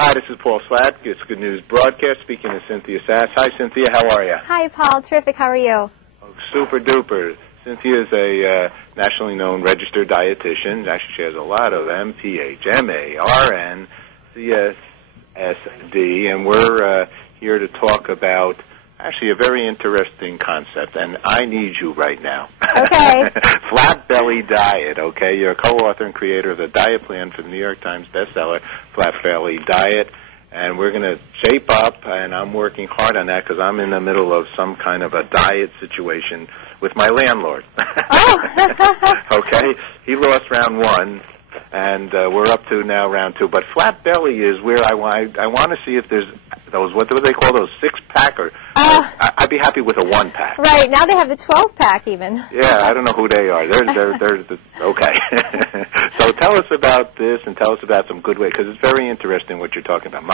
Hi, this is Paul Slatt. It's Good News Broadcast, speaking to Cynthia Sass. Hi, Cynthia. How are you? Hi, Paul. Terrific. How are you? Oh, super duper. Cynthia is a nationally known registered dietitian. Actually, she has a lot of them, PhMA, RN, CSSD, and we're here to talk about actually a very interesting concept, and I need you right now. Okay. Flat Belly Diet, okay? You're a co-author and creator of the diet plan for the New York Times bestseller, Flat Belly Diet, and we're going to shape up, and I'm working hard on that because I'm in the middle of some kind of a diet situation with my landlord. Oh. Okay? He lost round one, and we're up to now round two. But flat belly is where I want to see if there's those, what do they call those, six-pack? Or I'd be happy with a one-pack. Right. Now they have the 12-pack even. Yeah, I don't know who they are. They're okay. So tell us about this and tell us about some good ways, because it's very interesting what you're talking about.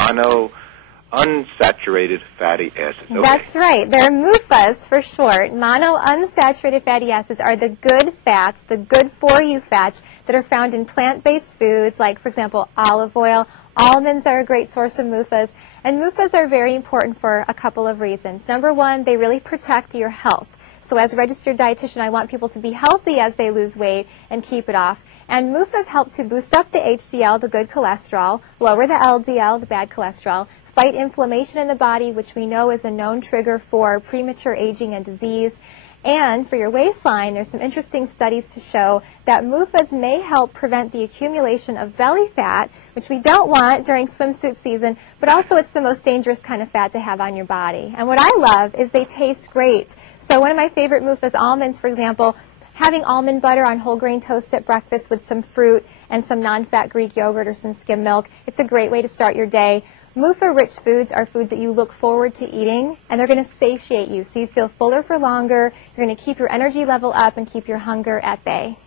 Monounsaturated fatty acids. Okay. That's right. They're MUFAs for short. Monounsaturated fatty acids are the good fats, the good-for-you fats that are found in plant-based foods, like, for example, olive oil. Almonds are a great source of MUFAs, and MUFAs are very important for a couple of reasons. Number one, they really protect your health. So as a registered dietitian, I want people to be healthy as they lose weight and keep it off. And MUFAs help to boost up the HDL, the good cholesterol, lower the LDL, the bad cholesterol, fight inflammation in the body, which we know is a known trigger for premature aging and disease. And for your waistline, there's some interesting studies to show that MUFAs may help prevent the accumulation of belly fat, which we don't want during swimsuit season, but also it's the most dangerous kind of fat to have on your body. And what I love is they taste great. So one of my favorite MUFAs, almonds, for example, having almond butter on whole grain toast at breakfast with some fruit and some non-fat Greek yogurt or some skim milk, it's a great way to start your day. MUFA-rich foods are foods that you look forward to eating, and they're going to satiate you, so you feel fuller for longer. You're going to keep your energy level up and keep your hunger at bay.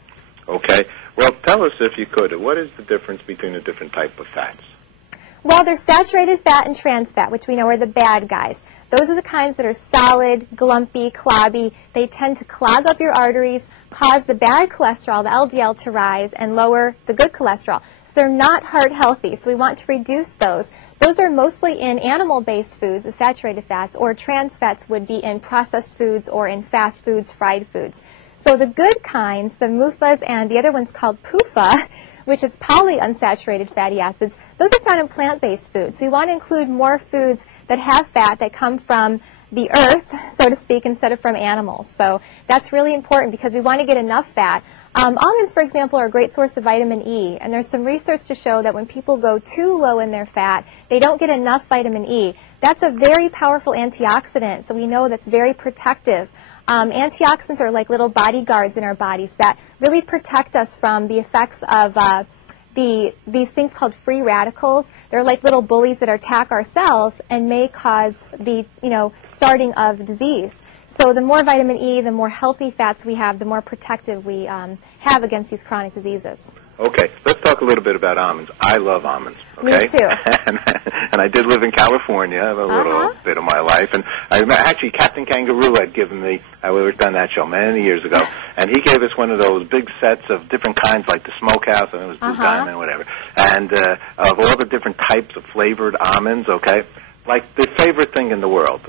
Okay. Well, tell us, if you could, what is the difference between the different type of fats? Well, there's saturated fat and trans fat, which we know are the bad guys. Those are the kinds that are solid, glumpy, clobby. They tend to clog up your arteries, cause the bad cholesterol, the LDL, to rise, and lower the good cholesterol. So they're not heart healthy, so we want to reduce those. Those are mostly in animal-based foods, the saturated fats, or trans fats would be in processed foods or in fast foods, fried foods. So the good kinds, the MUFAs and the other one's called PUFA, which is polyunsaturated fatty acids, those are found in plant-based foods. We want to include more foods that have fat that come from the earth, so to speak, instead of from animals. So that's really important because we want to get enough fat. Almonds, for example, are a great source of vitamin E, and there's some research to show that when people go too low in their fat, they don't get enough vitamin E. That's a very powerful antioxidant, so we know that's very protective. Antioxidants are like little bodyguards in our bodies that really protect us from the effects of these things called free radicals. They're like little bullies that attack our cells and may cause the starting of disease. So the more vitamin E, the more healthy fats we have, the more protective we have against these chronic diseases. Okay, let's talk a little bit about almonds. I love almonds. Okay? Me too. and I did live in California a little bit of my life, and actually Captain Kangaroo had given me, we worked on that show many years ago, and he gave us one of those big sets of different kinds, like the Smokehouse, and it was Blue Diamond, whatever, and of all the different types of flavored almonds, okay, like the favorite thing in the world.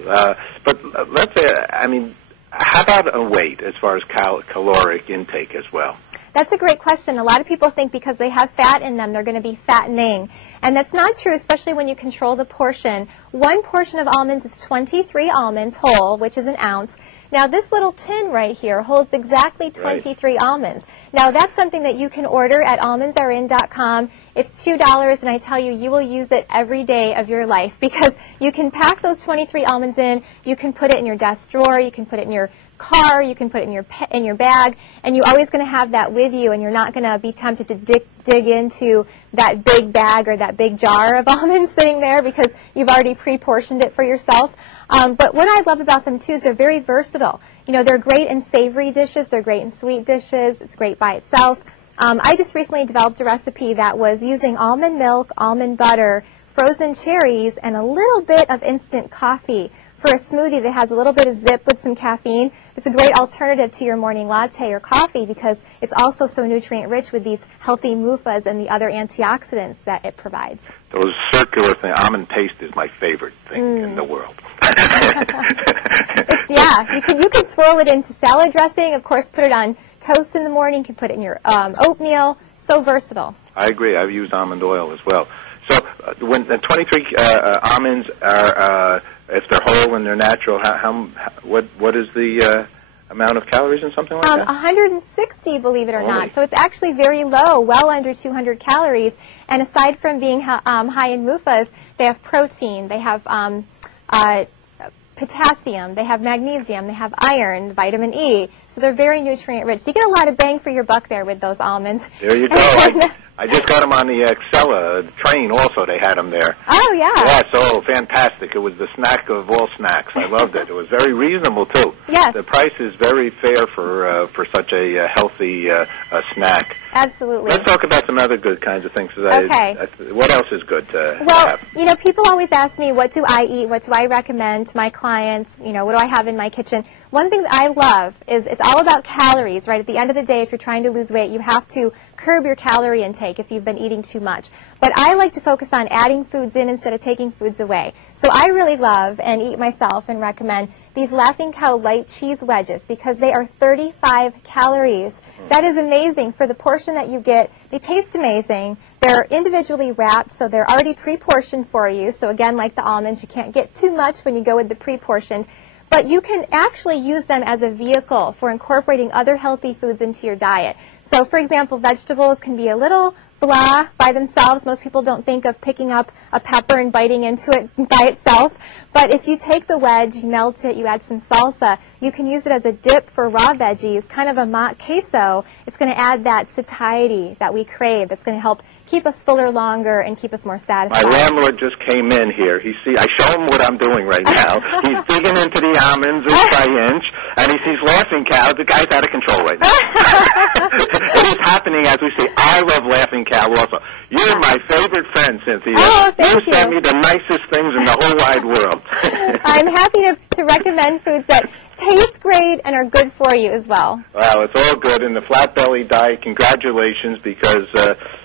But let's say, how about a weight as far as caloric intake as well? That's a great question. A lot of people think because they have fat in them, they're going to be fattening. And that's not true, especially when you control the portion. One portion of almonds is 23 almonds whole, which is an ounce. Now, this little tin right here holds exactly 23 almonds. Now, that's something that you can order at almondsarein.com. It's $2, and I tell you, you will use it every day of your life because you can pack those 23 almonds in. You can put it in your desk drawer. You can put it in your car, you can put it in your bag, and you're always going to have that with you, and you're not going to be tempted to dig into that big bag or that big jar of almonds sitting there because you've already pre-portioned it for yourself. But what I love about them too is they're very versatile. They're great in savory dishes, they're great in sweet dishes, it's great by itself. I just recently developed a recipe that was using almond milk, almond butter, frozen cherries, and a little bit of instant coffee for a smoothie that has a little bit of zip with some caffeine, it's a great alternative to your morning latte or coffee because it's also so nutrient-rich with these healthy MUFAs and the other antioxidants that it provides. Those circular things, almond paste is my favorite thing in the world. Yeah, you can swirl it into salad dressing. Of course, put it on toast in the morning. You can put it in your oatmeal. So versatile. I agree. I've used almond oil as well. So when the 23 almonds are, if they're whole and they're natural, what is the amount of calories in something like that? 160, believe it or not. So it's actually very low, well under 200 calories. And aside from being high in MUFAs, they have protein, they have potassium, they have magnesium, they have iron, vitamin E. So they're very nutrient-rich. So you get a lot of bang for your buck there with those almonds. There you go. I just got them on the Excella train also. They had them there. Oh, yeah. Yeah, so fantastic. It was the snack of all snacks. I loved it. It was very reasonable, too. Yes. The price is very fair for such a healthy snack. Absolutely. Let's talk about some other good kinds of things. Okay. What else is good to have? Well, you know, people always ask me, what do I eat? What do I recommend to my clients? You know, what do I have in my kitchen? One thing that I love is it's all about calories, right? At the end of the day, if you're trying to lose weight, you have to curb your calorie intake if you've been eating too much. But I like to focus on adding foods in instead of taking foods away. So I really love and eat myself and recommend these Laughing Cow light cheese wedges because they are 35 calories. That is amazing for the portion that you get. They taste amazing. They're individually wrapped, so they're already pre-portioned for you. So again, like the almonds, you can't get too much when you go with the pre-portioned. But you can actually use them as a vehicle for incorporating other healthy foods into your diet. So, for example, vegetables can be a little blah by themselves. Most people don't think of picking up a pepper and biting into it by itself. But if you take the wedge, you melt it, you add some salsa, you can use it as a dip for raw veggies, kind of a mock queso. It's going to add that satiety that we crave. That's going to help keep us fuller longer and keep us more satisfied. My landlord just came in here. I show him what I'm doing right now. He's digging into the almonds inch by inch, and he sees Laughing Cow. The guy's out of control right now. It is happening as we say. I love Laughing Cow also. You're my favorite friend, Cynthia. Oh, thank you. You send me the nicest things in the whole wide world. I'm happy to recommend foods that taste great and are good for you as well. Well, it's all good. In the flat belly diet, congratulations, because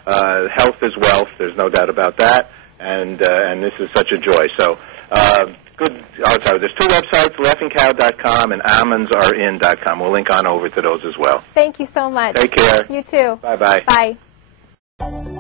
health is wealth. There's no doubt about that. And this is such a joy. So, good. Oh, sorry. There's two websites, laughingcow.com and almondsarein.com. We'll link on over to those as well. Thank you so much. Take care. You too. Bye-bye. Bye.